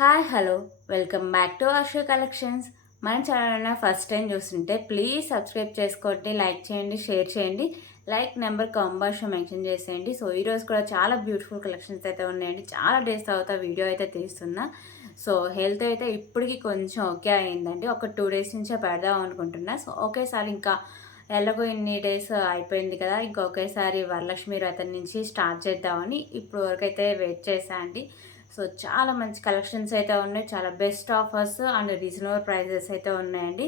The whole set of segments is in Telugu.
Hi hello welcome back to Arsho collections. మన ఛానల్ ఫస్ట్ టైం చూస్తుంటే ప్లీజ్ సబ్స్క్రైబ్ చేసుకోండి, లైక్ చేయండి, షేర్ చేయండి. లైక్ నెంబర్ కాంబాషో మెన్షన్ చేసేయండి. సో ఈరోజు కూడా చాలా బ్యూటిఫుల్ కలెక్షన్స్ అయితే ఉన్నాయండి. చాలా డేస్ తర్వాత వీడియో అయితే తీస్తున్నా. సో హెల్త్ అయితే ఇప్పటికి కొంచెం ఓకే అయిందండి. ఒక 2 డేస్ నుంచే పెడదాం అనుకుంటున్నా. సో ఒకేసారి ఇంకా ఎలాగో ఇన్ని డేస్ అయిపోయింది కదా, ఇంకా ఒకేసారి వరలక్ష్మి వ్రతం నుంచి స్టార్ట్ చేద్దామని ఇప్పుడు వరకైతే వెయిట్ చేశా అండి. సో చాలా మంచి కలెక్షన్స్ అయితే ఉన్నాయి, చాలా best offers and reasonable prices అయితే ఉన్నాయండి.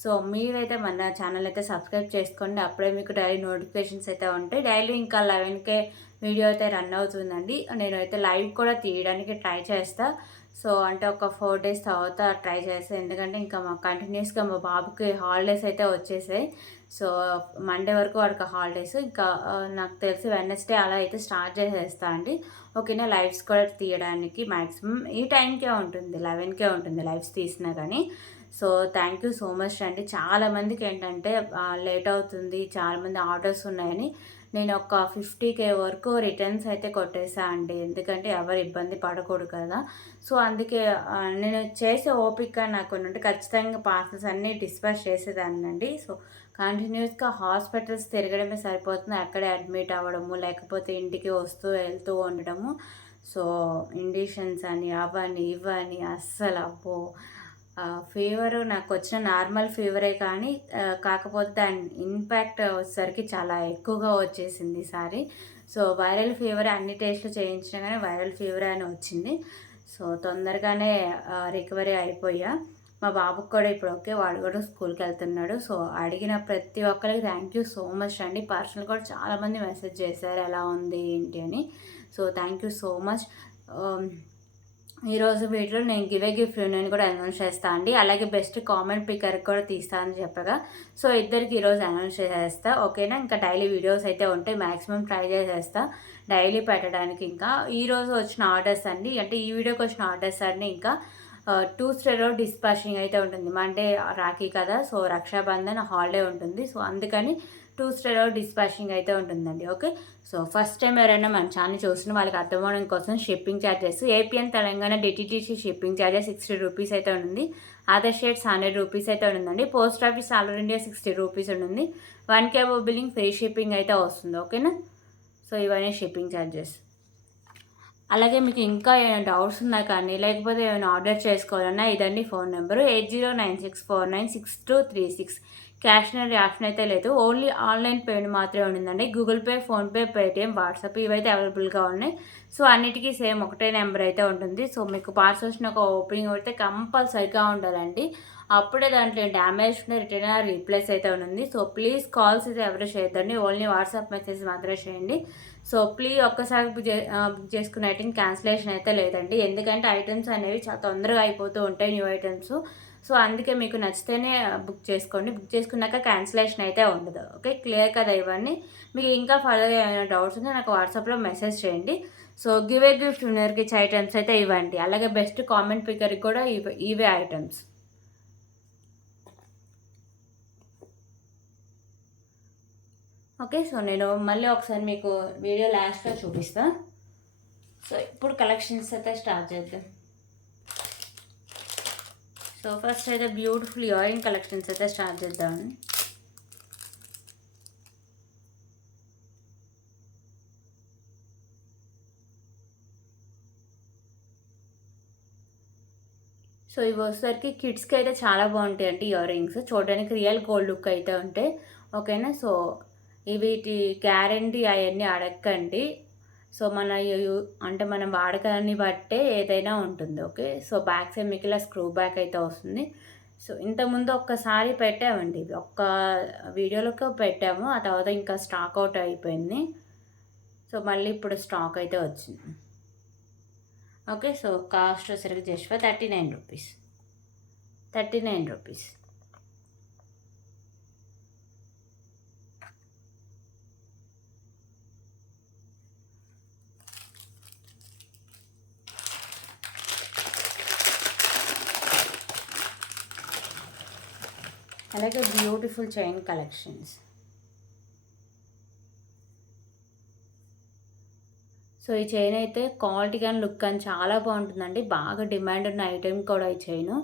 సో మీరైతే మన ఛానల్ అయితే సబ్స్క్రైబ్ చేసుకోండి, అప్పుడే మీకు డైలీ నోటిఫికేషన్స్ అయితే ఉంటాయి. డైలీ ఇంకా 11K వీడియో అయితే రన్ అవుతుందండి. నేనైతే లైవ్ కూడా తీయడానికి ట్రై చేస్తా. సో అంటే ఒక 4 డేస్ తర్వాత ట్రై చేస్తాను, ఎందుకంటే ఇంకా మా కంటిన్యూస్గా మా బాబుకి హాలిడేస్ అయితే వచ్చేసాయి. సో మండే వరకు వాడికి హాలిడేస్, ఇంకా నాకు తెలిసి వెడ్నెస్డే అలా అయితే స్టార్ట్ చేసేస్తా అండి. ఓకేనా, లైవ్స్ కూడా తీయడానికి మ్యాక్సిమం ఈ టైంకే ఉంటుంది, 11K ఉంటుంది లైవ్స్ తీసినా కానీ. So thank you so much అండి. చాలామందికి ఏంటంటే లేట్ అవుతుంది, చాలామంది ఆర్డర్స్ ఉన్నాయని నేను ఒక 50K వరకు రిటర్న్స్ అయితే కొట్టేసా అండి, ఎందుకంటే ఎవరు ఇబ్బంది పడకూడదు కదా. సో అందుకే నేను చేసే ఓపిక నాకు ఉంటే ఖచ్చితంగా పార్సల్స్ అన్నీ డిస్పాచ్ చేసేదాన్నండి. సో కంటిన్యూస్గా హాస్పిటల్స్ తిరగడమే సరిపోతుంది, అక్కడే అడ్మిట్ అవ్వడము, లేకపోతే ఇంటికి వస్తూ వెళ్తూ ఉండడము. సో ఇండిషన్స్ అని అవని ఇవని అస్సలు అబ్బో, ఫీవరు నాకు వచ్చిన నార్మల్ ఫీవరే కానీ కాకపోతే దాని ఇంపాక్ట్ వచ్చేసరికి చాలా ఎక్కువగా వచ్చేసింది ఈసారి. సో వైరల్ ఫీవర్ అన్ని టెస్ట్లు చేయించినా కానీ వైరల్ ఫీవర్ అని వచ్చింది. సో తొందరగానే రికవరీ అయిపోయా. మా బాబుకి కూడా ఇప్పుడు ఓకే, వాడు కూడా స్కూల్కి వెళ్తున్నాడు. సో అడిగిన ప్రతి ఒక్కరికి థ్యాంక్ యూ సో మచ్ అండి. పర్సనల్ కూడా చాలామంది మెసేజ్ చేశారు ఎలా ఉంది ఏంటి అని. So thank you so much. ఈరోజు వీడియోలో నేను గివే గిఫ్ట్ నేను కూడా అనౌన్స్ చేస్తాను అండి, అలాగే బెస్ట్ కామెంట్ పికర్ కూడా తీస్తానని చెప్పగా. సో ఇద్దరికి ఈరోజు అనౌన్స్ చేసేస్తా, ఓకేనా. ఇంకా డైలీ వీడియోస్ అయితే ఉంటాయి, మ్యాక్సిమం ట్రై చేసేస్తా డైలీ పెట్టడానికి. ఇంకా ఈరోజు వచ్చిన ఆర్డర్స్ అండి, అంటే ఈ వీడియోకి వచ్చిన ఆర్డర్స్ అన్నీ ఇంకా 2 స్టేలో డిస్పాచింగ్ అయితే ఉంటుంది. మండే రాఖీ కదా, సో రక్షాబంధన్ హాలిడే ఉంటుంది. సో అందుకని 2 స్టేలో డిస్పాచింగ్ అయితే ఉంటుందండి. ఓకే, సో ఫస్ట్ టైం ఎవరైనా మన ఛానల్ చూసిన వాళ్ళకి అర్థమవడం కోసం shipping charges AP and Telangana DTTC shipping charges 60 rupees అయితే ఉంటుంది. అదర్ స్టేట్స్ 100 రూపీస్ అయితే ఉంటుందండి. Post office all over India 60 rupees ఉంటుంది. 1K బిల్లింగ్ ఫ్రీ షిప్పింగ్ అయితే వస్తుంది. ఓకేనా, సో ఇవన్నీ షిప్పింగ్ ఛార్జెస్. అలాగే మీకు ఇంకా ఏమైనా డౌట్స్ ఉన్నా కానీ, లేకపోతే ఏమైనా ఆర్డర్ చేసుకోవాలన్నా ఇదండి phone number 8096496236. Cash on option అయితే లేదు, ఓన్లీ ఆన్లైన్ పేమెంట్ మాత్రమే ఉండిందండి. Google pay, PhonePe, Paytm, WhatsApp ఇవైతే అవైలబుల్గా ఉన్నాయి. సో అన్నిటికీ సేమ్ ఒకటే నెంబర్ అయితే ఉంటుంది. సో మీకు పార్సల్స్ని ఒక ఓపెనింగ్ అయితే కంపల్సరిగా ఉండాలండి, అప్పుడే దాంట్లో డ్యామేజ్ రిటర్న్ రీప్లేస్ అయితే ఉంటుంది. సో ప్లీజ్ కాల్స్ అయితే ఎవరు చేయొద్దండి, ఓన్లీ వాట్సాప్ మెసేజ్ మాత్రమే చేయండి. సో ప్లీజ్ ఒక్కసారి బుక్ చేసుకున్న ఐటమ్ క్యాన్సిలేషన్ అయితే లేదండి, ఎందుకంటే ఐటమ్స్ అనేవి చాలా తొందరగా అయిపోతూ ఉంటాయి, న్యూ ఐటమ్స్. సో అందుకే మీకు నచ్చితేనే బుక్ చేసుకోండి, బుక్ చేసుకున్నాక క్యాన్సిలేషన్ అయితే ఉండదు. ఓకే, క్లియర్ కదా ఇవన్నీ. మీకు ఇంకా ఫర్దర్గా ఏమైనా డౌట్స్ ఉంటే నాకు వాట్సాప్లో మెసేజ్ చేయండి. సో గివే గిఫ్ట్ విన్నర్కి ఇచ్చే ఐటమ్స్ అయితే ఇవ్వండి, అలాగే బెస్ట్ కామెంట్ పికర్కి కూడా ఇవే ఐటమ్స్. ఓకే, సో నేను మళ్ళీ ఒకసారి మీకు వీడియో లాస్ట్లో చూపిస్తాను. సో ఇప్పుడు కలెక్షన్స్ అయితే స్టార్ట్ చేద్దాం. సో ఫస్ట్ అయితే బ్యూటిఫుల్ ఇయరింగ్ కలెక్షన్స్ అయితే స్టార్ట్ చేద్దామని. సో ఇవి వచ్చేసరికి కిడ్స్కి అయితే చాలా బాగుంటాయి అండి ఇయర్ రింగ్స్, చూడడానికి రియల్ గోల్డ్ లుక్ అయితే ఉంటాయి. ఓకేనా, సో వీటి గ్యారంటీ అవన్నీ అడగండి. సో మన అంటే మనం వాడకాన్ని బట్టే ఏదైనా ఉంటుంది. ఓకే, సో బ్యాక్ సైడ్ మీకు ఇలా స్క్రూ బ్యాక్ అయితే వస్తుంది. సో ఇంతకుముందు ఒక్కసారి పెట్టామండి, ఇది ఒక్క వీడియోలోకి పెట్టాము, ఆ తర్వాత ఇంకా స్టాక్ అవుట్ అయిపోయింది. సో మళ్ళీ ఇప్పుడు స్టాక్ అయితే వచ్చింది. ఓకే, సో కాస్ట్ వచ్చేసరికి జస్ట్ 39 రూపీస్, 39 రూపీస్. అలాగే బ్యూటిఫుల్ చైన్ కలెక్షన్స్. సో ఈ చైన్ అయితే క్వాలిటీ కానీ లుక్ కానీ చాలా బాగుంటుందండి. బాగా డిమాండ్ ఉన్న ఐటెం కూడా ఈ చైను.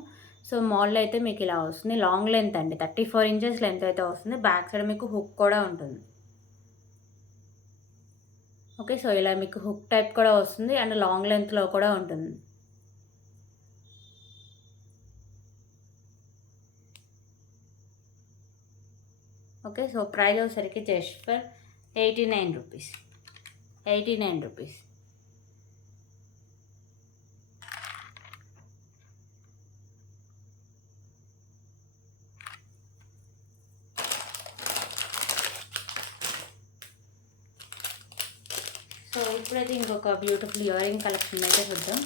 సో మోడల్ అయితే మీకు ఇలా వస్తుంది. లాంగ్ లెంత్ అండి, 34 ఇంచెస్ లెంత్ అయితే వస్తుంది. బ్యాక్ సైడ్ మీకు హుక్ కూడా ఉంటుంది. ఓకే, సో ఇలా మీకు హుక్ టైప్ కూడా వస్తుంది అండ్ లాంగ్ లెంత్లో కూడా ఉంటుంది. ఓకే, సో ప్రైస్ వచ్చేసరికి just for 89 rupees. 89 rupees. So ఇప్పుడైతే ఇంకొక బ్యూటిఫుల్ ఇయర్ రింగ్ కలెక్షన్ అయితే చూద్దాం.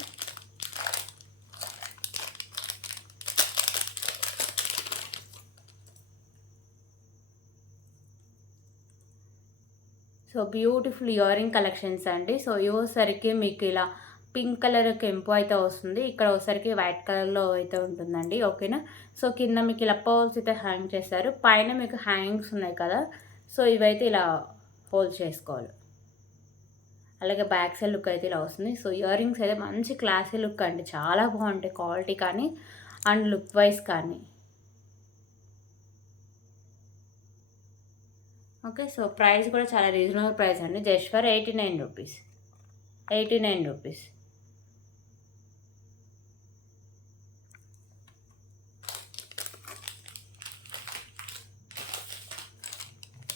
So beautiful ear ring collections అండి. సో ఇవోసరికి మీకు ఇలా పింక్ కలర్ కెంపు అయితే వస్తుంది. ఇక్కడ ఒకసారికి వైట్ కలర్లో అయితే ఉంటుందండి. ఓకేనా. సో కింద మీకు ఇలా పర్ల్స్ అయితే హ్యాంగ్ చేస్తారు. పైన మీకు హ్యాంగింగ్స్ ఉన్నాయి కదా, సో ఇవైతే ఇలా హోల్డ్ చేసుకోవాలి. అలాగే బ్యాక్ సైడ్ లుక్ అయితే ఇలా వస్తుంది. సో ఇయర్ రింగ్స్ అయితే మంచి క్లాసీ లుక్ అండి, చాలా బాగుంటాయి క్వాలిటీ కానీ అండ్ లుక్ వైజ్ కానీ. ఓకే, సో ప్రైస్ కూడా చాలా రీజనబుల్ ప్రైస్ అండి, జస్ట్ ఫర్ 89 రూపీస్. 89 రూపీస్.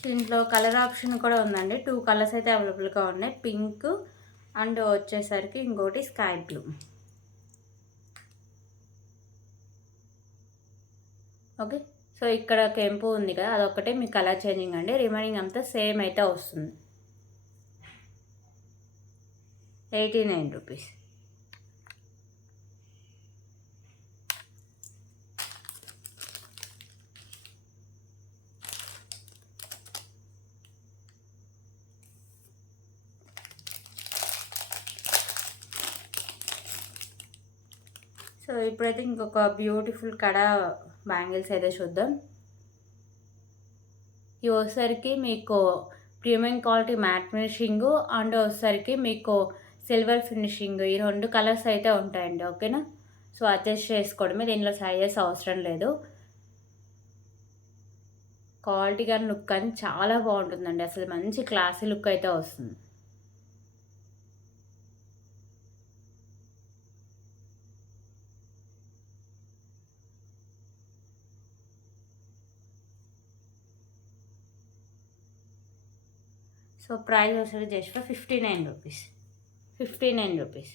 దీంట్లో కలర్ ఆప్షన్ కూడా ఉందండి. 2 కలర్స్ అయితే అవైలబుల్గా ఉన్నాయి, పింక్ అండ్ వచ్చేసరికి ఇంకోటి స్కై బ్లూ. ఓకే, సో ఇక్కడ కెంపు ఉంది కదా, అదొక్కటే మీ కలర్ చేంజింగ్ అండి, రిమైనింగ్ అంతా సేమ్ అయితే వస్తుంది. 89 రూపీస్. సో ఇప్పుడైతే ఇంకొక బ్యూటిఫుల్ కడా బ్యాంగిల్స్ అయితే చూద్దాం. ఇవి వచ్చేసరికి మీకు premium quality matte finishing and వచ్చేసరికి మీకు సిల్వర్ ఫినిషింగ్, ఈ 2 కలర్స్ అయితే ఉంటాయండి. ఓకేనా. సో అడ్జస్ట్ చేసుకోవడమే, దీనిలో సైజెస్ అవసరం లేదు. క్వాలిటీ కానీ లుక్ కానీ చాలా బాగుంటుందండి, అసలు మంచి క్లాసీ లుక్ అయితే వస్తుంది. సో ప్రైస్ వచ్చేది just for 59 rupees. 59 rupees.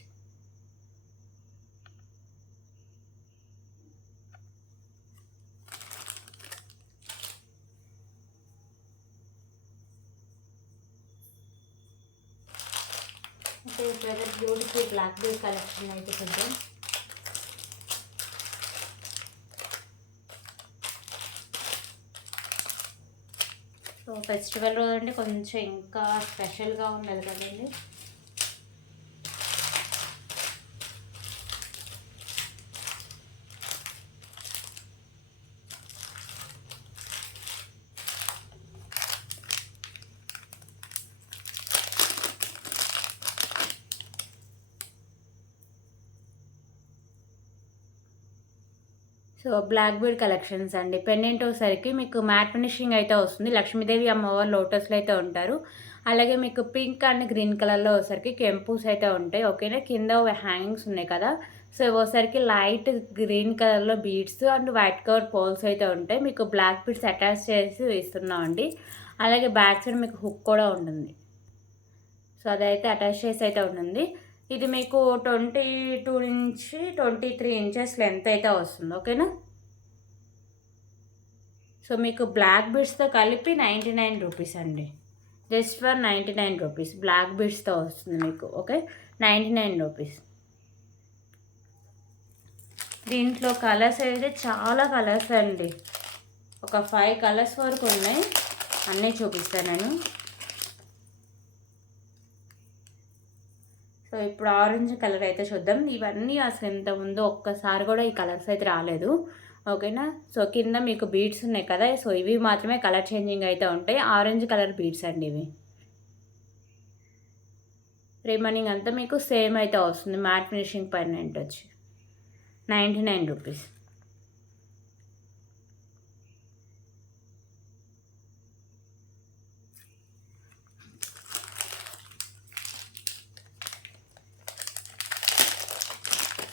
Okay, ఇప్పుడైతే బ్యూటిఫుల్ బ్లాక్ బీడ్ కలెక్షన్ అయితే చూద్దాం. సో ఫెస్టివల్ రోజు అంటే కొంచెం ఇంకా స్పెషల్గా ఉండాలి కదండి. సో బ్లాక్ బీడ్ కలెక్షన్స్ అండి. పెండెంట్ వచ్చేసరికి మీకు మ్యాట్ ఫినిషింగ్ అయితే వస్తుంది. లక్ష్మీదేవి అమ్మవారు లోటస్లో అయితే ఉంటారు. అలాగే మీకు పింక్ అండ్ గ్రీన్ కలర్లో వచ్చేసరికి కెంపూస్ అయితే ఉంటాయి. ఓకేనా. కింద హ్యాంగింగ్స్ ఉన్నాయి కదా, సో వచ్చేసరికి లైట్ గ్రీన్ కలర్లో beads and white colour poles అయితే ఉంటాయి. మీకు బ్లాక్ బీడ్స్ అటాచ్ చేసి ఇస్తున్నాం అండి. అలాగే బ్యాక్ సైడ్ మీకు హుక్ కూడా ఉంటుంది. సో అదైతే అటాచ్ చేసి అయితే ఉంటుంది. ఇది మీకు 22 నుంచి 23 ఇంచెస్ లెంత్ అయితే వస్తుంది. ఓకేనా. సో మీకు బ్లాక్ బీడ్స్తో కలిపి 99 రూపీస్ అండి, జస్ట్ ఫర్ 99 రూపీస్. బ్లాక్ బీడ్స్తో వస్తుంది మీకు. Okay, 99 rupees. దీంట్లో కలర్స్ అయితే చాలా కలర్స్ అండి, ఒక 5 కలర్స్ వరకు ఉన్నాయి. అన్నీ చూపిస్తాను నేను. సో ఇప్పుడు ఆరెంజ్ కలర్ అయితే చూద్దాం. ఇవన్నీ అసలు ఇంతకుముందు ఒక్కసారి కూడా ఈ కలర్స్ అయితే రాలేదు. ఓకేనా. సో కింద మీకు బీడ్స్ ఉన్నాయి కదా, సో ఇవి మాత్రమే కలర్ చేంజింగ్ అయితే ఉంటాయి. ఆరెంజ్ కలర్ బీడ్స్ అండి ఇవి. రిమైనింగ్ అంతా మీకు సేమ్ అయితే వస్తుంది. మ్యాట్ ఫినిషింగ్ పెండెంట్ వచ్చి 99 రూపీస్.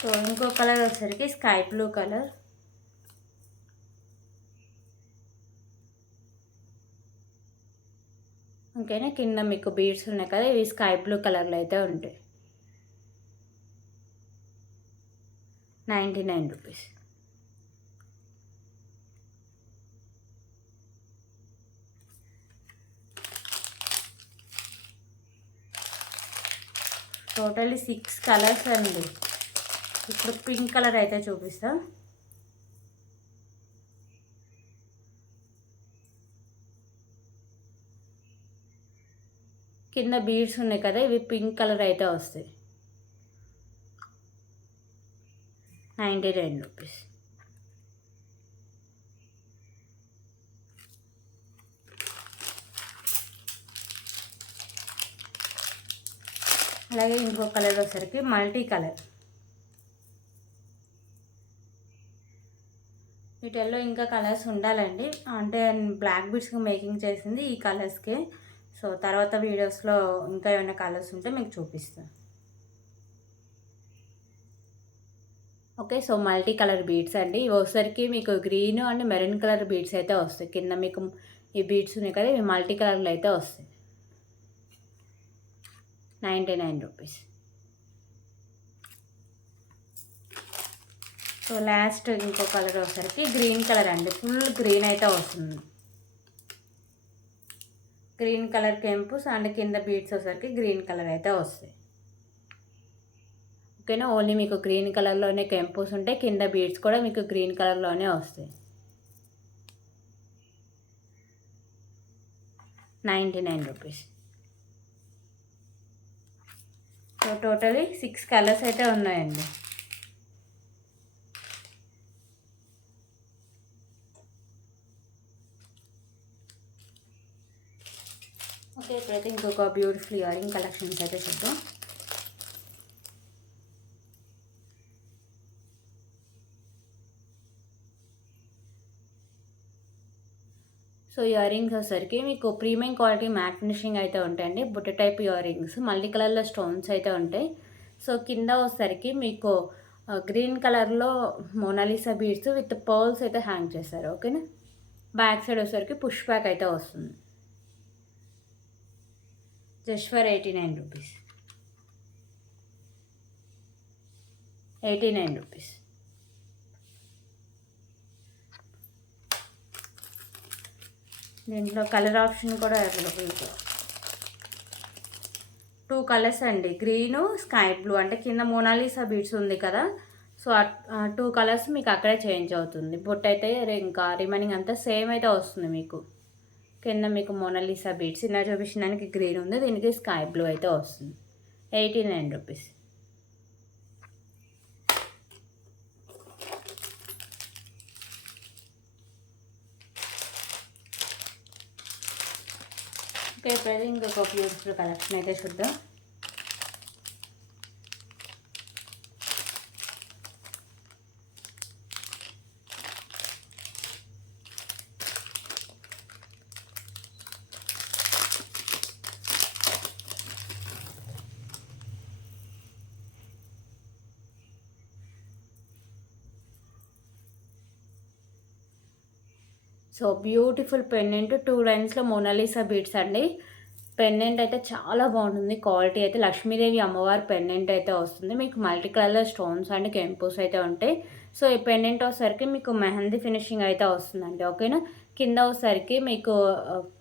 సో ఇంకో కలర్ వచ్చేసరికి స్కై బ్లూ కలర్. ఓకేనా, కింద మీకు బీడ్స్ ఉన్నాయి కదా, ఇవి స్కై బ్లూ కలర్లో అయితే ఉంటాయి. 99 రూపీస్. టోటల్లీ 6 కలర్స్ అండి. ఇప్పుడు పింక్ కలర్ అయితే చూపిస్తా. కింద బీడ్స్ ఉన్నాయి కదా, ఇవి పింక్ కలర్ అయితే వస్తాయి. 99 రూపీస్. అలాగే ఇంకో కలర్ వచ్చేసరికి మల్టీ కలర్. వీటిల్లో ఇంకా కలర్స్ ఉండాలండి, అంటే బ్లాక్ బీడ్స్కి మేకింగ్ చేసింది ఈ కలర్స్కే. సో తర్వాత వీడియోస్లో ఇంకా ఏమైనా కలర్స్ ఉంటే మీకు చూపిస్తాను. Okay, so multi colour beads అండి. ఇవి వచ్చేసరికి మీకు green and maroon colour beads అయితే వస్తాయి. కింద మీకు ఈ బీడ్స్ ఉన్నాయి కదా, ఇవి మల్టీ కలర్లో అయితే వస్తాయి. 99 రూపీస్. సో లాస్ట్ ఇంకో కలర్ వచ్చేసరికి గ్రీన్ కలర్ అండి. ఫుల్ గ్రీన్ అయితే వస్తుంది. గ్రీన్ కలర్ కెంపుస్ అండ్ కింద బీడ్స్ వచ్చేసరికి గ్రీన్ కలర్ అయితే వస్తాయి. ఓకేనా, ఓన్లీ మీకు గ్రీన్ కలర్లోనే కెంపుస్ ఉంటాయి, కింద బీడ్స్ కూడా మీకు గ్రీన్ కలర్లోనే వస్తాయి. 99 రూపీస్. సో టోటలీ 6 కలర్స్ అయితే ఉన్నాయండి. ఓకే, ఇప్పుడైతే ఇంకొక బ్యూటిఫుల్ ఇయరింగ్ కలెక్షన్స్ అయితే చూద్దాం. సో ఇయర్ రింగ్స్ వచ్చేసరికి మీకు ప్రీమియం క్వాలిటీ మ్యాట్ ఫినిషింగ్ అయితే ఉంటాయండి. బుట్ట టైప్ ఇయర్ రింగ్స్, మల్టీ కలర్లో స్టోన్స్ అయితే ఉంటాయి. సో కింద వచ్చేసరికి మీకు గ్రీన్ కలర్లో మోనాలిసా బీడ్స్ విత్ పర్ల్స్ అయితే హ్యాంగ్ చేస్తారు. ఓకేనా, బ్యాక్ సైడ్ వచ్చేసరికి పుష్ బ్యాక్ అయితే వస్తుంది. Just for 89 rupees. 89 రూపీస్. దీంట్లో కలర్ ఆప్షన్ కూడా అవైలబుల్. 2 కలర్స్ అండి, గ్రీను స్కై బ్లూ. అంటే కింద మోనాలిసా బీడ్స్ ఉంది కదా, సో 2 కలర్స్ మీకు అక్కడే చేంజ్ అవుతుంది. బొట్టు అయితే ఇంకా రిమైనింగ్ అంతా సేమ్ అయితే వస్తుంది మీకు. కింద మీకు మోనాలిసా బీడ్స్, ఇలా చూపించడానికి గ్రీన్ ఉంది, దీనికి స్కై బ్లూ అయితే వస్తుంది. 89 రూపీస్. ఓకే, ఇప్పుడైతే ఇంకొక బ్యూటిఫుల్ కలెక్షన్ అయితే చూద్దాం. సో బ్యూటిఫుల్ పెండెంట్ 2 లైన్స్లో మోనాలిసా బీడ్స్ అండి. పెండెంట్ అయితే చాలా బాగుంటుంది, క్వాలిటీ అయితే లక్ష్మీదేవి అమ్మవారి పెండెంట్ అయితే వస్తుంది. మీకు మల్టీ కలర్ స్టోన్స్ అండ్ కెంపుస్ అయితే ఉంటాయి. సో ఈ పెండెంట్ వచ్చేసరికి మీకు మెహందీ ఫినిషింగ్ అయితే వస్తుందండి. ఓకేనా, కింద వచ్చేసరికి మీకు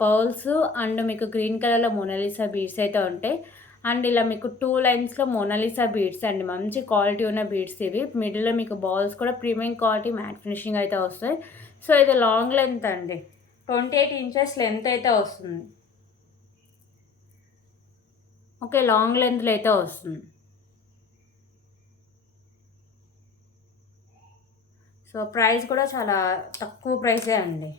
పర్ల్స్ అండ్ మీకు గ్రీన్ కలర్లో మోనాలిసా బీడ్స్ అయితే ఉంటాయి. అండ్ ఇలా మీకు 2 లైన్స్లో మోనాలిసా బీడ్స్ అండి, మంచి క్వాలిటీ ఉన్న బీడ్స్ ఇవి. మిడిల్లో మీకు బాల్స్ కూడా ప్రీమియం క్వాలిటీ మ్యాట్ ఫినిషింగ్ అయితే వస్తాయి. సో ఇది లాంగ్ లెంత్ అండి, 28 ఇంచెస్ లెంత్ అయితే వస్తుంది. ఓకే, లాంగ్ లెంత్లో అయితే వస్తుంది. సో ప్రైస్ కూడా చాలా తక్కువ ప్రైసే అండి.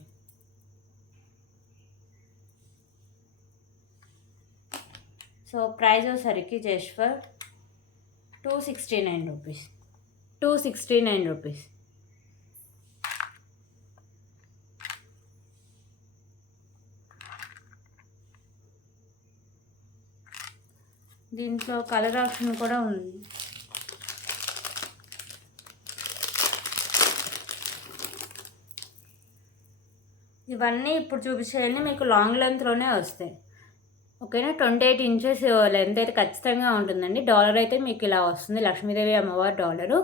సో ప్రైస్ వచ్చేసరికి జస్ట్ ఫర్ 269 రూపీస్. 269 రూపీస్. దీంట్లో కలర్ ఆప్షన్ కూడా ఉంది. ఇవన్నీ ఇప్పుడు చూపించేవన్నీ మీకు లాంగ్ లెంత్లోనే వస్తాయి. ఓకేనా. 28 ఇంచెస్ లెంత్ అయితే ఖచ్చితంగా ఉంటుందండి. డాలర్ అయితే మీకు ఇలా వస్తుంది, లక్ష్మీదేవి అమ్మవారి డాలరు.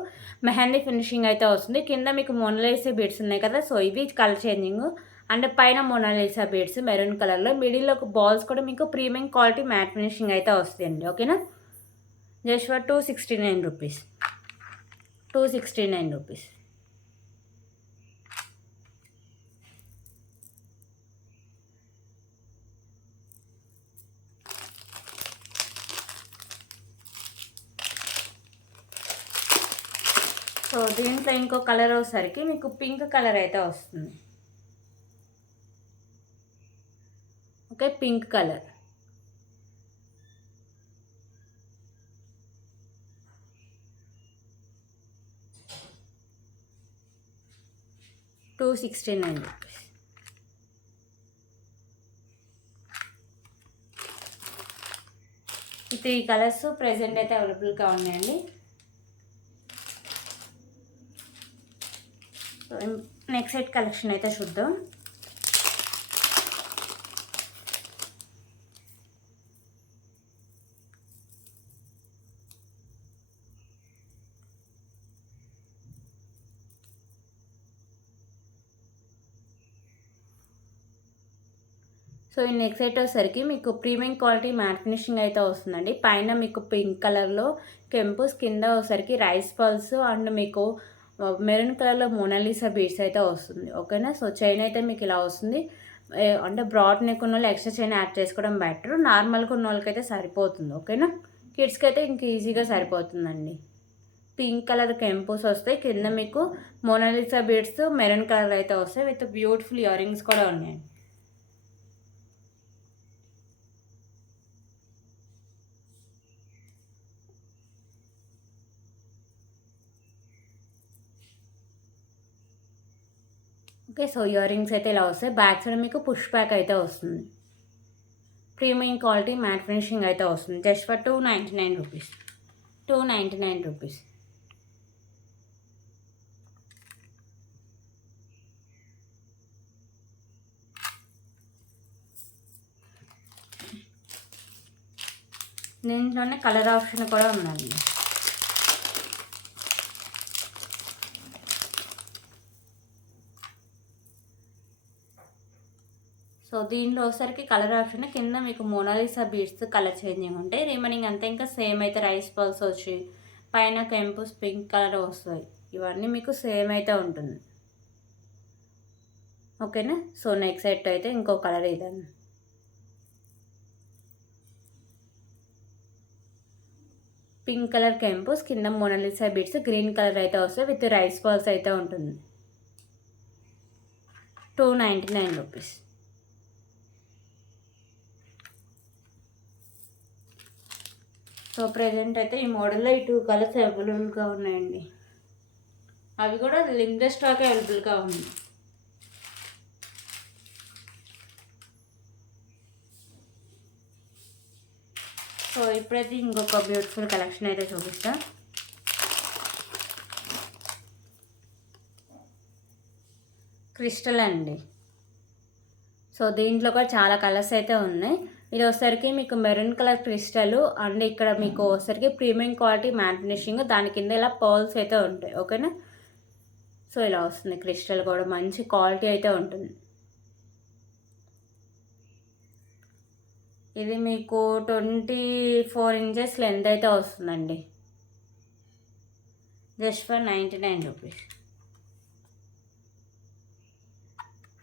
మెహందీ ఫినిషింగ్ అయితే వస్తుంది. కింద మీకు మోనాలిసా బీడ్స్ ఉన్నాయి కదా, సో ఇవి కలర్ చేంజింగ్. అండ్ పైన మోనాలిసా బీడ్స్ మెరూన్ కలర్లో, మిడిల్లో బాల్స్ కూడా మీకు ప్రీమియం క్వాలిటీ మ్యాట్ ఫినిషింగ్ అయితే వస్తాయండి. ఓకేనా. Just for 269 rupees. 269 rupees. So దీంట్లో ఇంకో కలర్ వచ్చేసరికి మీకు పింక్ కలర్ అయితే వస్తుంది. Okay, pink colour. $269. ఈ 3 కలర్స్ ప్రెజెంట్ అయితే అవైలబుల్గా ఉన్నాయండి. నెక్స్ట్ సెట్ కలెక్షన్ అయితే చూద్దాం. సో ఈ నెక్స్ట్ సెట్ వచ్చేసరికి మీకు ప్రీమియం క్వాలిటీ మ్యాట్ ఫినిషింగ్ అయితే వస్తుందండి. పైన మీకు పింక్ కలర్లో కెంపుస్, కింద వచ్చేసరికి రైస్ పల్స్ అండ్ మీకు మెరూన్ కలర్లో మోనాలిసా బీడ్స్ అయితే వస్తుంది. ఓకేనా. సో చైన్ అయితే మీకు ఇలా వస్తుంది. అంటే బ్రాడ్ నెక్ ఉన్న వాళ్ళు ఎక్స్ట్రా చైన్ యాడ్ చేసుకోవడం బెటర్. నార్మల్గా ఉన్న వాళ్ళకైతే సరిపోతుంది. ఓకేనా. కిడ్స్కి అయితే ఇంక ఈజీగా సరిపోతుందండి. పింక్ కలర్ కెంపుస్ వస్తాయి, కింద మీకు మోనాలిసా బీడ్స్ మెరూన్ కలర్ అయితే వస్తాయి, విత్ బ్యూటిఫుల్ ఇయర్ రింగ్స్ కూడా ఉన్నాయండి. ఓకే. సో ఇయర్ రింగ్స్ అయితే ఇలా వస్తాయి. బ్యాక్ సైడ్ మీకు పుష్ బ్యాక్ అయితే వస్తుంది. ప్రీమియం క్వాలిటీ మ్యాట్ ఫినిషింగ్ అయితే వస్తుంది. Just for 299 rupees. 299 రూపీస్. దీంట్లోనే కలర్ ఆప్షన్ కూడా ఉందండి. సో దీంట్లో వచ్చేసరికి కలర్ ఆప్షన్ కింద మీకు మోనాలిసా బీడ్స్ కలర్ చేంజింగ్ ఉంటాయి. రిమైనింగ్ అంతా ఇంకా సేమ్ అయితే రైస్ పల్స్ వచ్చి పైన కెంపుస్ పింక్ కలర్ వస్తాయి. ఇవన్నీ మీకు సేమ్ అయితే ఉంటుంది. ఓకేనా. సో నెక్స్ట్ సెట్ అయితే ఇంకో కలర్ ఇదండి. పింక్ కలర్ కెంపుస్, కింద మోనాలిసా బీడ్స్ గ్రీన్ కలర్ అయితే వస్తాయి, విత్ రైస్ పల్స్ అయితే ఉంటుంది. 299 రూపీస్. సో ప్రెజెంట్ అయితే ఈ మోడల్లో ఈ 2 కలర్స్ అవైలబుల్గా ఉన్నాయండి. అవి కూడా లిమిటెడ్ స్టాక్ అవైలబుల్గా ఉంది. సో ఇప్పుడైతే ఇంకొక బ్యూటిఫుల్ కలెక్షన్ అయితే చూపిస్తా. క్రిస్టల్ అండి. సో దీంట్లో కూడా చాలా కలర్స్ అయితే ఉన్నాయి. ఇది వచ్చేసరికి మీకు మెరూన్ కలర్ క్రిస్టల్ అండ్ ఇక్కడ మీకు వచ్చేసరికి ప్రీమియం క్వాలిటీ మ్యాట్ ఫినిషింగ్, దాని కింద ఇలా పర్ల్స్ అయితే ఉంటాయి. ఓకేనా. సో ఇలా వస్తుంది. క్రిస్టల్ కూడా మంచి క్వాలిటీ అయితే ఉంటుంది. ఇది మీకు 24 ఇంచెస్ లెంత్ అయితే వస్తుందండి. Just for 99 rupees.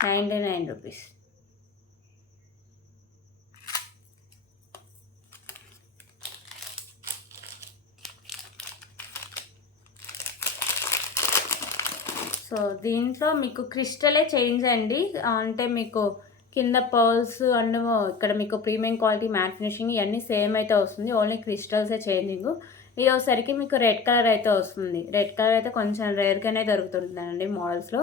99 rupees. So దీంట్లో మీకు క్రిస్టలే చేంజ్ అండి. అంటే మీకు కింద పర్ల్స్ అండ్ ఇక్కడ మీకు ప్రీమియం క్వాలిటీ మ్యాట్ ఫినిషింగ్ ఇవన్నీ సేమ్ అయితే వస్తుంది. ఓన్లీ క్రిస్టల్సే చేంజింగ్. ఇది వచ్చేసరికి మీకు రెడ్ కలర్ అయితే వస్తుంది. రెడ్ కలర్ అయితే కొంచెం రేర్గానే దొరుకుతుందండి మోడల్స్లో.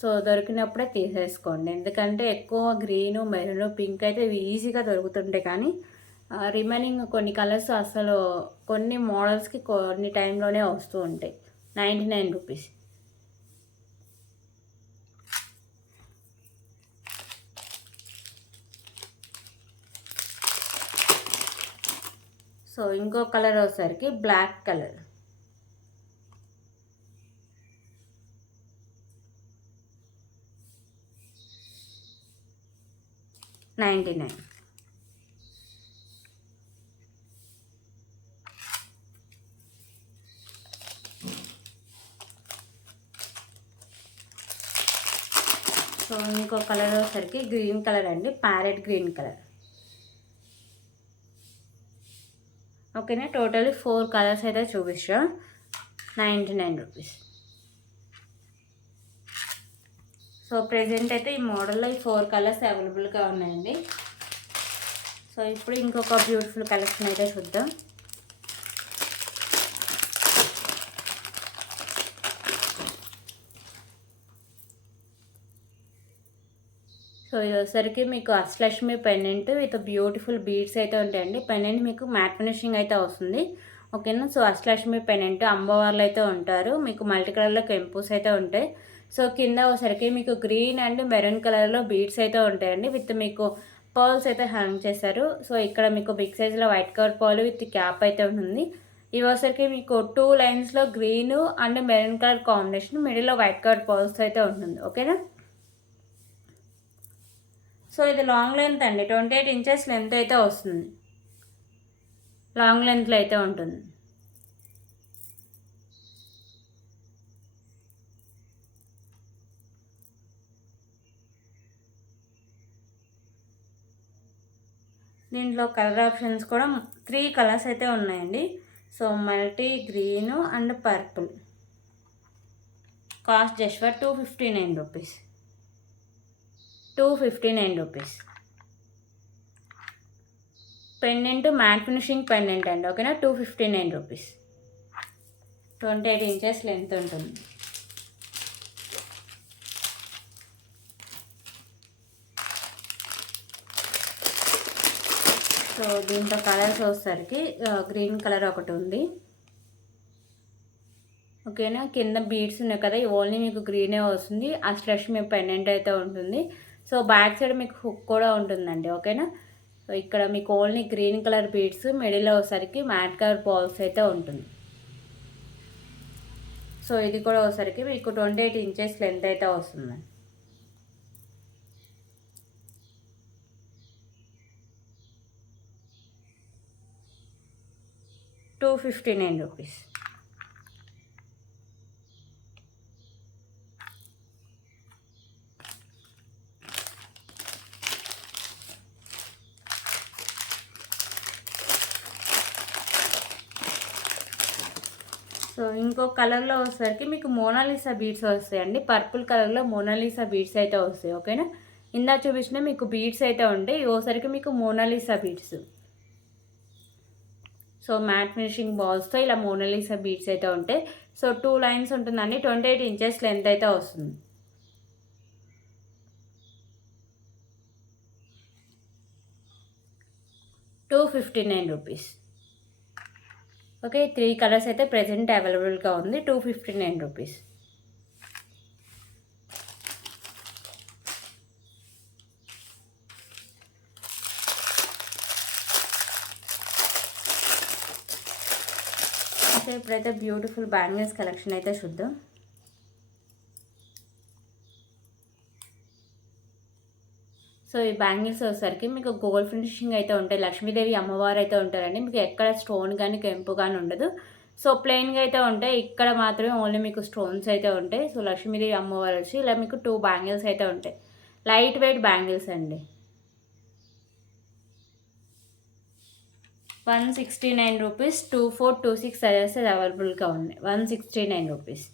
సో దొరికినప్పుడే తీసేసుకోండి. ఎందుకంటే ఎక్కువ గ్రీను, మెరూన్, పింక్ అయితే ఈజీగా దొరుకుతుంటాయి. కానీ రిమైనింగ్ కొన్ని కలర్స్ అసలు కొన్ని మోడల్స్కి కొన్ని టైంలోనే వస్తూ ఉంటాయి. 99 రూపీస్. సో ఇంకో కలర్ వచ్చేసరికి బ్లాక్ కలర్. $99. సో ఇంకో కలర్ వచ్చేసరికి గ్రీన్ కలర్ అండి, ప్యారెట్ గ్రీన్ కలర్. ఓకేనా, టోటల్లీ 4 కలర్స్ అయితే చూపిస్తా. 99 రూపీస్. సో ప్రెజెంట్ అయితే ఈ మోడల్లో ఈ 4 కలర్స్ అవైలబుల్గా ఉన్నాయండి. సో ఇప్పుడు ఇంకొక బ్యూటిఫుల్ కలెక్షన్ అయితే చూద్దాం. సో ఇది వచ్చేసరికి మీకు Ashtalakshmi pendant with beautiful beads అయితే ఉంటాయండి. పెండెంట్ మీకు మ్యాట్ ఫినిషింగ్ అయితే వస్తుంది. ఓకేనా, సో అష్టలక్ష్మి పెండెంట్ అమ్మవార్లు అయితే ఉంటారు. మీకు మల్టీ కలర్లో కెంపుస్ అయితే ఉంటాయి. సో కింద వచ్చేసరికి మీకు గ్రీన్ అండ్ మెరూన్ కలర్లో బీడ్స్ అయితే ఉంటాయండి. విత్ మీకు పర్ల్స్ అయితే హ్యాంగ్ చేశారు. సో ఇక్కడ మీకు బిగ్ సైజ్లో white colour pearl with cap అయితే ఉంటుంది. ఇవి వచ్చేసరికి మీకు 2 లైన్స్లో green and maroon colour combination, మిడిల్లో వైట్ కలర్ పర్ల్స్ అయితే ఉంటుంది. ఓకేనా, సో ఇది లాంగ్ లెంత్ అండి, 28 ఇంచెస్ లెంత్ అయితే వస్తుంది. లాంగ్ లెంత్లో అయితే ఉంటుంది. దీంట్లో కలర్ ఆప్షన్స్ కూడా 3 కలర్స్ అయితే ఉన్నాయండి. So multi green and purple. Cost just for 259 rupees. 259 rupees. Pendant matte finishing pendant అండి. ఓకేనా, 259 రూపీస్. 28 ఇంచెస్ లెంత్ ఉంటుంది. సో దీంట్లో కలర్స్ వచ్చేసరికి గ్రీన్ కలర్ ఒకటి ఉంది. ఓకేనా, కింద బీడ్స్ ఉన్నాయి కదా, ఓన్లీ మీకు గ్రీనే వస్తుంది. అష్టలక్ష్మి పెండెంట్ అయితే ఉంటుంది. సో బ్యాక్ సైడ్ మీకు హుక్ కూడా ఉంటుందండి. ఓకేనా, సో ఇక్కడ మీకు ఓన్లీ గ్రీన్ కలర్ బీడ్స్, మిడిల్లో వచ్చేసరికి మ్యాట్ కలర్ బాల్స్ అయితే ఉంటుంది. సో ఇది కూడా వచ్చేసరికి మీకు 28 ఇంచెస్ లెంత్ అయితే వస్తుంది. $259 రూపీస్. సో ఇంకో కలర్లో వచ్చేసరికి మీకు మోనాలిసా బీడ్స్ వస్తాయండి. పర్పుల్ కలర్లో మోనాలిసా బీడ్స్ అయితే వస్తాయి. ఓకేనా, ఇందా చూపించిన మీకు బీడ్స్ అయితే ఉంటాయి. ఇవోసరికి మీకు Mona Lisa beads. So matte finishing బాల్స్తో ఇలా మోనాలిసా బీడ్స్ అయితే ఉంటాయి. సో 2 లైన్స్ ఉంటుందండి. 28 ఇంచెస్ లెంత్ అయితే వస్తుంది. $259 రూపీస్. ఓకే, 3 కలర్స్ అయితే ప్రెజెంట్ అవైలబుల్గా ఉంది. 259 రూపీస్. ఓకే, ఇప్పుడైతే బ్యూటిఫుల్ బ్యాంగిల్స్ కలెక్షన్ అయితే చూద్దాం. సో ఈ బ్యాంగిల్స్ వచ్చేసరికి మీకు గోల్డ్ ఫినిషింగ్ అయితే ఉంటాయి. లక్ష్మీదేవి అమ్మవారు అయితే ఉంటారండి. మీకు ఎక్కడ స్టోన్ కానీ కెంపు కానీ ఉండదు. సో ప్లెయిన్గా అయితే ఉంటాయి. ఇక్కడ మాత్రమే ఓన్లీ మీకు స్టోన్స్ అయితే ఉంటాయి. సో లక్ష్మీదేవి అమ్మవారు వచ్చి ఇలా మీకు 2 బ్యాంగిల్స్ అయితే ఉంటాయి. లైట్ వెయిట్ బ్యాంగిల్స్ అండి. 169 రూపీస్. 24, 26 సైజెస్ అవైలబుల్గా ఉన్నాయి. 169 రూపీస్.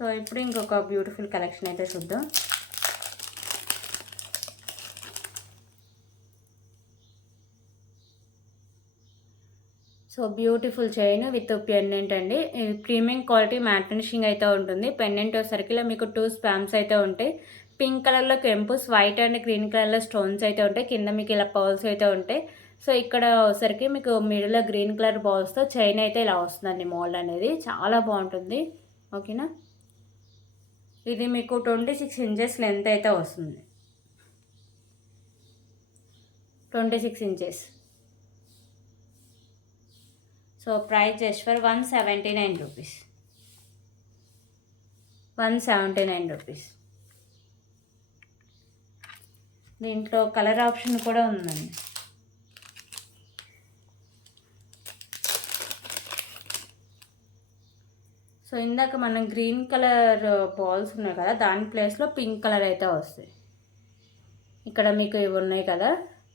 సో ఇప్పుడు ఇంకొక బ్యూటిఫుల్ కలెక్షన్ అయితే చూద్దాం. So beautiful chain with pendant అండి. ప్రీమియం క్వాలిటీ మ్యాట్ ఫినిషింగ్ అయితే ఉంటుంది. పెండెంట్ సర్కిల్లో మీకు 2 స్పామ్స్ అయితే ఉంటాయి. పింక్ కలర్లో కెంపుస్, వైట్ అండ్ గ్రీన్ కలర్లో స్టోన్స్ అయితే ఉంటాయి. కింద మీకు ఇలా పర్ల్స్ అయితే ఉంటాయి. సో ఇక్కడ వచ్చరికి మీకు మిడిల్లో గ్రీన్ కలర్ బాల్స్తో చైన్ అయితే ఇలా వస్తుందండి. మోల్డ్ అనేది చాలా బాగుంటుంది. ఓకేనా, ఇది మీకు 26 ఇంచెస్ లెంత్ అయితే వస్తుంది. 26 inches. So price just for 179 rupees. 179 rupees. దీంట్లో కలర్ ఆప్షన్ కూడా ఉందండి. సో ఇందాక మనం గ్రీన్ కలర్ బాల్స్ ఉన్నాయి కదా, దాని ప్లేస్లో పింక్ కలర్ అయితే వస్తాయి. ఇక్కడ మీకు ఇవి ఉన్నాయి కదా,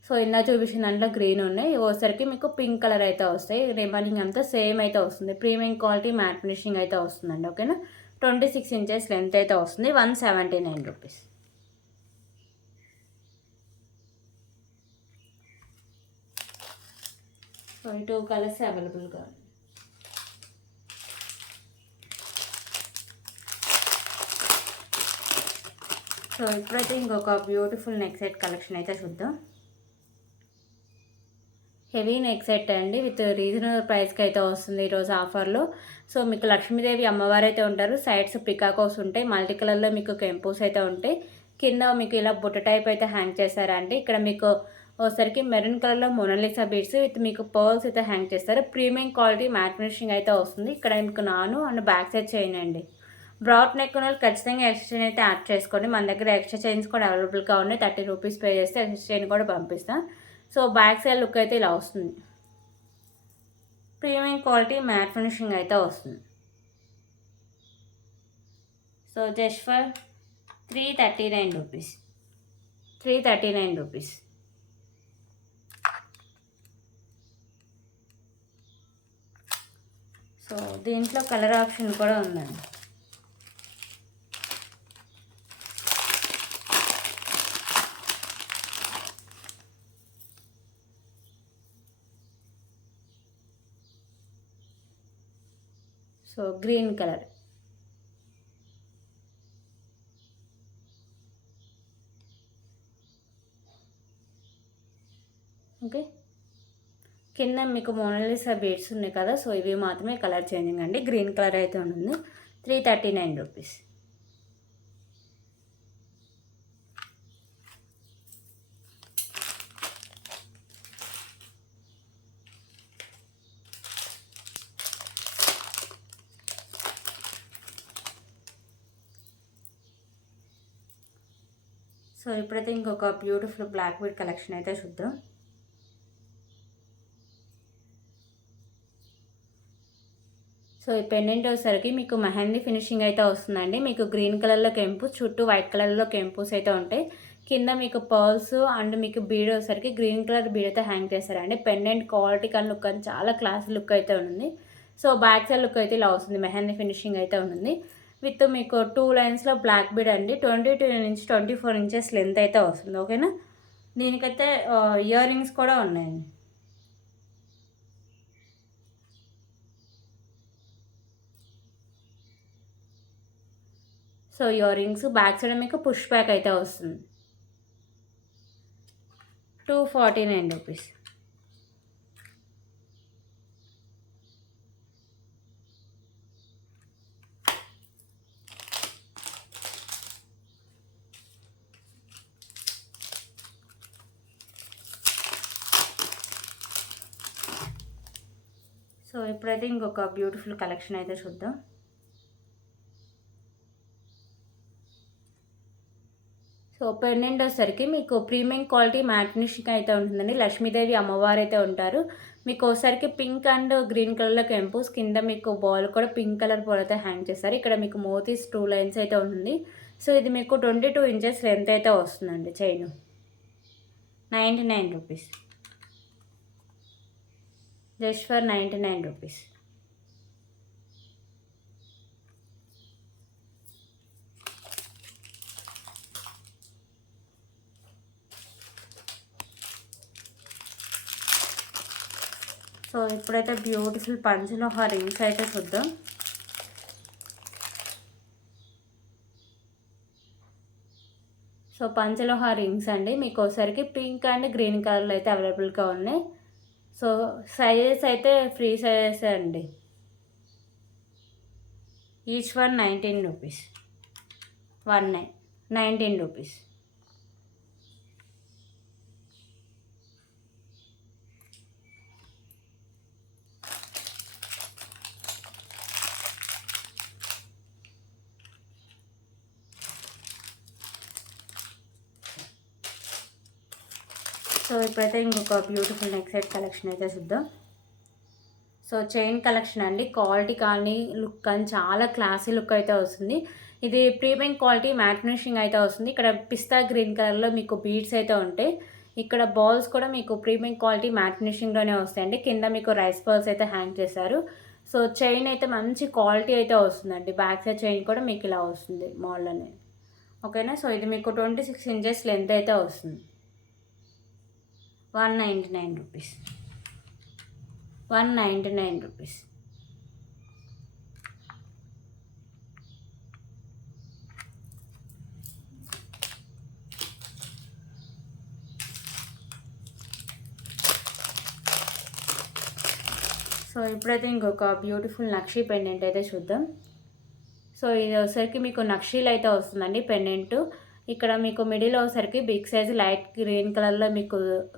సో ఇందా చూపించిన దాంట్లో గ్రీన్ ఉన్నాయి, ఓసరికి మీకు పింక్ కలర్ అయితే వస్తాయి. రిమైనింగ్ అంతా సేమ్ అయితే వస్తుంది. ప్రీమియం క్వాలిటీ మ్యాట్ ఫినిషింగ్ అయితే వస్తుందండి. ఓకేనా, 26 ఇంచెస్ లెంత్ అయితే వస్తుంది. 179 రూపీస్. సో ఈ 2 కలర్స్ అవైలబుల్గా ఉంది. సో ఇప్పుడైతే ఇంకొక బ్యూటిఫుల్ నెక్ సెట్ కలెక్షన్ అయితే చూద్దాం. హెవీ నెక్ సెట్ అండి, విత్ రీజనబుల్ ప్రైస్కి అయితే వస్తుంది ఈరోజు ఆఫర్లో. సో మీకు లక్ష్మీదేవి అమ్మవారు అయితే ఉంటారు. సైడ్స్ పికాకోస్ ఉంటాయి. మల్టీ కలర్లో మీకు కెంపోస్ అయితే ఉంటాయి. కింద మీకు ఇలా బుట్ట టైప్ అయితే హ్యాంగ్ చేస్తారండి. ఇక్కడ మీకు ఒకసారికి మెరూన్ కలర్లో మొనాలిసా బీడ్స్ విత్ మీకు పర్ల్స్ అయితే హ్యాంగ్ చేస్తారు. ప్రీమియం క్వాలిటీ మ్యాట్ ఫినిషింగ్ అయితే వస్తుంది. ఇక్కడ మీకు నాను అండ్ బ్యాక్ సైడ్ చైన్ అండి. బ్రాడ్ నెక్ ఉన్న ఖచ్చితంగా ఎక్స్ట్రా చైన్ అయితే యాడ్ చేసుకోండి. మన దగ్గర ఎక్స్ట్రా చైన్స్ కూడా అవైలబుల్గా ఉన్నాయి. 30 రూపీస్ పే చేస్తే ఎక్స్ట్రా చైన్ కూడా పంపిస్తాం. సో బ్యాక్ సైడ్ లుక్ అయితే ఇలా వస్తుంది. ప్రీమియం క్వాలిటీ మ్యాట్ ఫినిషింగ్ అయితే వస్తుంది. So just for 339 rupees. 339 rupees. So దీంట్లో కలర్ ఆప్షన్ కూడా ఉందండి. So green colour. ఓకే, కింద మీకు మోనాలిసా బీడ్స్ ఉన్నాయి కదా, సో ఇవి మాత్రమే కలర్ చేంజింగ్ అండి. గ్రీన్ కలర్ అయితే ఉంటుంది. 339 రూపీస్. సో ఇప్పుడైతే ఇంకొక బ్యూటిఫుల్ బ్లాక్ బీడ్ కలెక్షన్ అయితే చూద్దాం. సో ఈ పెండెంట్ వచ్చేసరికి మీకు మెహందీ ఫినిషింగ్ అయితే వస్తుందండి. మీకు గ్రీన్ కలర్లో కెంపు, చుట్టూ వైట్ కలర్లో కెంపుస్ అయితే ఉంటాయి. కింద మీకు పర్ల్స్ అండ్ మీకు బీడ్ వచ్చేసరికి గ్రీన్ కలర్ బీడ్ అయితే హ్యాంగ్ చేస్తారండి. పెండెంట్ క్వాలిటీ కానీ లుక్ అని చాలా క్లాస్ లుక్ అయితే ఉంటుంది. సో బ్యాక్ సైడ్ లుక్ అయితే ఇలా వస్తుంది. మెహందీ ఫినిషింగ్ అయితే ఉంటుంది. విత్ మీకు 2 లైన్స్లో బ్లాక్ బీడ్ అండి. 22 నుంచి 24 ఇంచెస్ లెంత్ అయితే వస్తుంది. ఓకేనా, దీనికైతే ఇయర్ రింగ్స్ కూడా ఉన్నాయండి. So ear rings back side మీకు పుష్ బ్యాక్ అయితే వస్తుంది. 249 రూపీస్. సో ఇప్పుడైతే ఇంకొక బ్యూటిఫుల్ కలెక్షన్ అయితే చూద్దాం. సో పెండెంట్ వచ్చేసరికి మీకు ప్రీమియం క్వాలిటీ మ్యాట్ ఫినిషింగ్ అయితే ఉంటుందండి. లక్ష్మీదేవి అమ్మవారు అయితే ఉంటారు. మీకు ఒకసారికి పింక్ అండ్ గ్రీన్ కలర్లో కెంపుస్, కింద మీకు బాల్ కూడా పింక్ కలర్ బాల్ అయితే హ్యాంగ్ చేస్తారు. ఇక్కడ మీకు మోతీస్ 2 లైన్స్ అయితే ఉంటుంది. సో ఇది మీకు 22 ఇంచెస్ లెంత్ అయితే వస్తుందండి. Chain 99 rupees. Just for 99 rupees. So ఇప్పుడైతే బ్యూటిఫుల్ పంచలో రింగ్స్ అయితే చూద్దాం. సో పంచలోహ రింగ్స్ అండి, మీకు ఒకసారికి పింక్ అండ్ గ్రీన్ కలర్లో అయితే అవైలబుల్గా ఉన్నాయి. సో సైజెస్ అయితే ఫ్రీ సైజెస్ అండి. Each one 19 rupees. 19 rupees. So ఇప్పుడైతే ఇంకొక బ్యూటిఫుల్ నెక్ సెట్ కలెక్షన్ అయితే చూద్దాం. సో చైన్ కలెక్షన్ అండి, క్వాలిటీ కానీ లుక్ కానీ చాలా క్లాసీ లుక్ అయితే వస్తుంది. ఇది ప్రీమియం క్వాలిటీ మ్యాట్ ఫినిషింగ్ అయితే వస్తుంది. ఇక్కడ పిస్తా గ్రీన్ కలర్లో మీకు బీడ్స్ అయితే ఉంటాయి. ఇక్కడ బాల్స్ కూడా మీకు ప్రీమియం క్వాలిటీ మ్యాట్ ఫినిషింగ్లోనే వస్తాయండి. కింద మీకు రైస్ బాల్స్ అయితే హ్యాంగ్ చేశారు. సో చైన్ అయితే మంచి క్వాలిటీ అయితే వస్తుందండి. బ్యాక్ సైడ్ చైన్ కూడా మీకు ఇలా వస్తుంది మాల్లోనే. ఓకేనా. సో ఇది మీకు 26 ఇంచెస్ లెంత్ అయితే వస్తుంది. 199 రూపీస్. 199 రూపీస్. సో ఇప్పుడైతే ఇంకొక బ్యూటిఫుల్ నక్షీ పెండెంట్ అయితే చూద్దాం. సో ఇది వచ్చేసరికి మీకు నక్షీలు అయితే వస్తుందండి పెండెంట్. ఇక్కడ మీకు మిడిల్ వచ్చేసరికి బిగ్ సైజ్ లైట్ గ్రీన్ కలర్లో మీకు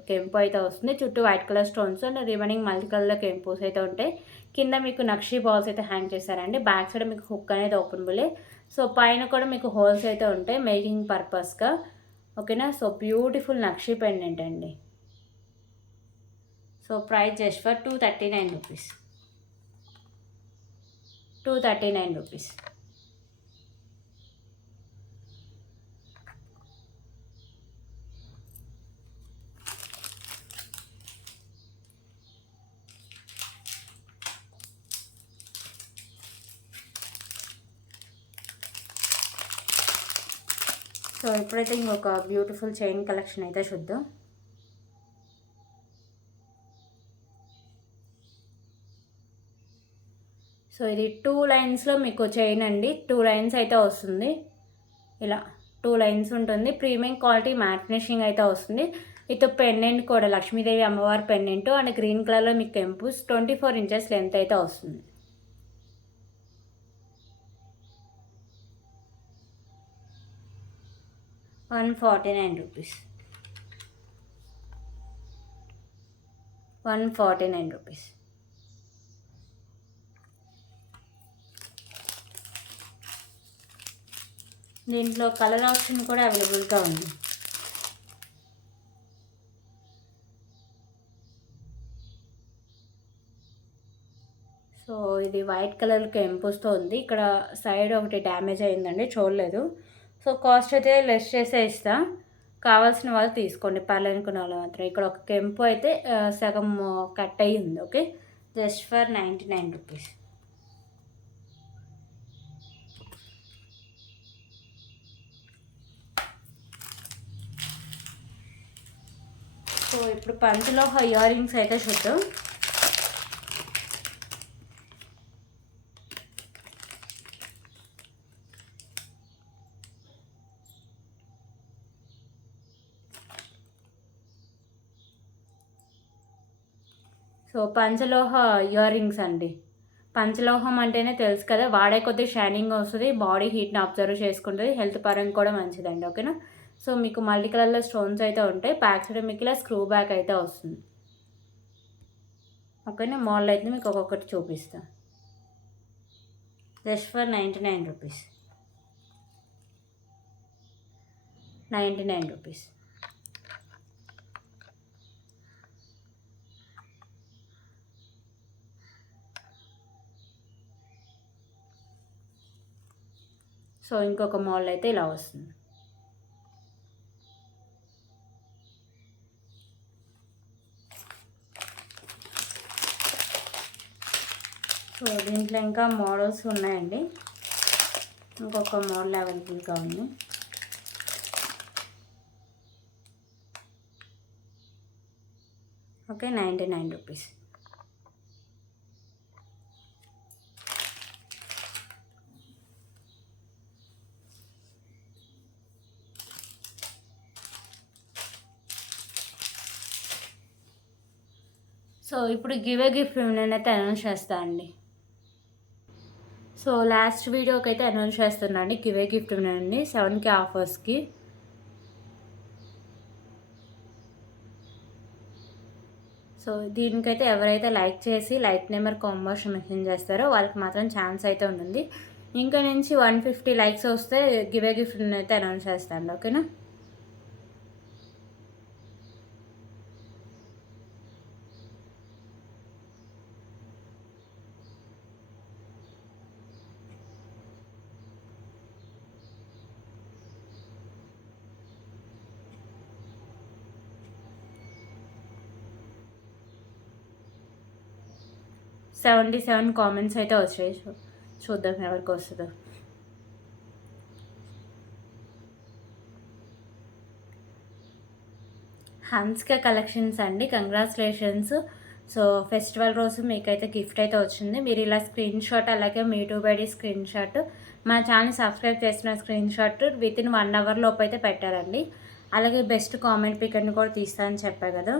కెంపు అయితే వస్తుంది. చుట్టూ white colour stones and remaining multi కలర్లో కెంపుస్ అయితే ఉంటాయి. కింద మీకు నక్షీ బాల్స్ అయితే హ్యాంగ్ చేశారండి. బ్యాక్ సైడ్ మీకు హుక్ అనేది ఓపెనబులే. సో పైన కూడా మీకు హోల్స్ అయితే ఉంటాయి మేకింగ్ పర్పస్గా. ఓకేనా. సో బ్యూటిఫుల్ నక్షీ పెండెంట్ అండి. So price just for 239 rupees. 239 rupees. So ఇప్పుడైతే ఇంకొక బ్యూటిఫుల్ చైన్ కలెక్షన్ అయితే చూద్దాం. సో ఇది 2 లైన్స్లో మీకు చైన్ అండి. 2 లైన్స్ అయితే వస్తుంది. ఇలా 2 లైన్స్ ఉంటుంది. ప్రీమియం క్వాలిటీ మ్యాట్ ఫినిషింగ్ అయితే వస్తుంది. విత్ పెండెంట్ కూడా లక్ష్మీదేవి అమ్మవారి పెండెంట్ అండ్ గ్రీన్ కలర్లో మీకు కెంపుస్ 24 ఇంచెస్ లెంత్ అయితే వస్తుంది. రూపీస్. 149 రూపీస్. దీంట్లో కలర్ ఆప్షన్ కూడా అవైలబుల్గా ఉంది. సో ఇది వైట్ కలర్ కెంపుస్తో ఉంది. ఇక్కడ సైడ్ ఒకటి డ్యామేజ్ అయిందండి, చూడలేదు. సో కాస్ట్ అయితే లెస్ చేసే ఇస్తా, కావాల్సిన వాళ్ళు తీసుకోండి, పర్లేనుకున్న వాళ్ళు మాత్రం. ఇక్కడ ఒక కెంపు అయితే సగం కట్ అయ్యి ఉంది. Okay, just for 99 rupees. So ఇప్పుడు పంచలోహ ఇయర్ రింగ్స్ అయితే చూద్దాం. సో పంచలోహ ఇయర్ రింగ్స్ అండి. పంచలోహం అంటేనే తెలుసు కదా, వాడే కొద్దీ షైనింగ్ వస్తుంది, బాడీ హీట్ని అబ్జర్వ్ చేసుకుంటుంది, హెల్త్ పరంగా కూడా మంచిదండి. ఓకేనా. సో మీకు మల్టీ కలర్లో స్టోన్స్ అయితే ఉంటాయి. బ్యాక్ సైడ్ మీకు ఇలా స్క్రూ బ్యాక్ అయితే వస్తుంది. ఓకేనా. మాల్ అయితే మీకు ఒక్కొక్కటి చూపిస్తాను. Just for 99 rupees. 99 rupees. So ఇంకొక మోడల్ అయితే ఇలా వస్తుంది. సో దీంట్లో ఇంకా మోడల్స్ ఉన్నాయండి. ఇంకొక మోడల్ అవైలబుల్గా ఉంది. Okay, 99 rupees. సో ఇప్పుడు గిఫ్ట్ నేనైతే అనౌన్స్ చేస్తాను అండి. సో లాస్ట్ వీడియోకి అయితే అనౌన్స్ చేస్తున్నా అండి, గిఫ్ట్ అండి 7K ఆఫర్స్కి. సో దీనికైతే ఎవరైతే లైక్ చేసి లైక్ నెంబర్ కాంబోషన్ మెన్షన్ చేస్తారో వాళ్ళకి మాత్రం ఛాన్స్ అయితే ఉంటుంది. ఇంకా నుంచి 150 లైక్స్ వస్తే గిఫ్ట్ అయితే అనౌన్స్ చేస్తాను. ఓకేనా? సెవెంటీ 77 కామెంట్స్ అయితే వచ్చాయి. చూద్దాం ఎవరికి వస్తుందో. హన్స్కా కలెక్షన్స్ అండి, కంగ్రాచులేషన్స్. సో ఫెస్టివల్ రోజు మీకైతే గిఫ్ట్ అయితే వచ్చింది. మీరు ఇలా స్క్రీన్ షాట్, అలాగే మీ యూట్యూబ్ ఐడి స్క్రీన్ షాట్, మా ఛానల్ సబ్స్క్రైబ్ చేసిన స్క్రీన్ షాట్ వితిన్ 1 అవర్ లోపు అయితే పెట్టారండి. అలాగే బెస్ట్ కామెంట్ పికర్ని కూడా తీస్తానని చెప్పా కదా.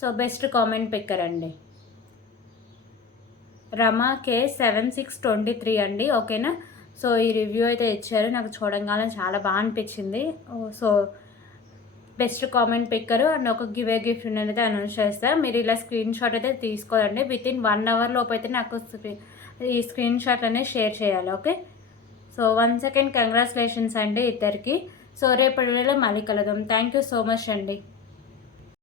సో బెస్ట్ కామెంట్ పిక్కర్ అండి రమా కే 7623 అండి. ఓకేనా? సో ఈ రివ్యూ అయితే ఇచ్చారు, నాకు చూడంగానే చాలా బాగా అనిపించింది. సో బెస్ట్ కామెంట్ పిక్కరు అండ్ ఒక గిఫ్ట్ అయితే అనౌన్స్ చేస్తాను. మీరు ఇలా స్క్రీన్ షాట్ అయితే తీసుకోవాలండి. వితిన్ 1 అవర్ లోపు అయితే నాకు ఈ స్క్రీన్ షాట్ అనేది షేర్ చేయాలి. Okay? So once again congratulations అండి ఇద్దరికి. సో రేపటి వేళ మళ్ళీ కలుద్దాం. థ్యాంక్ యూ సో మచ్ అండి.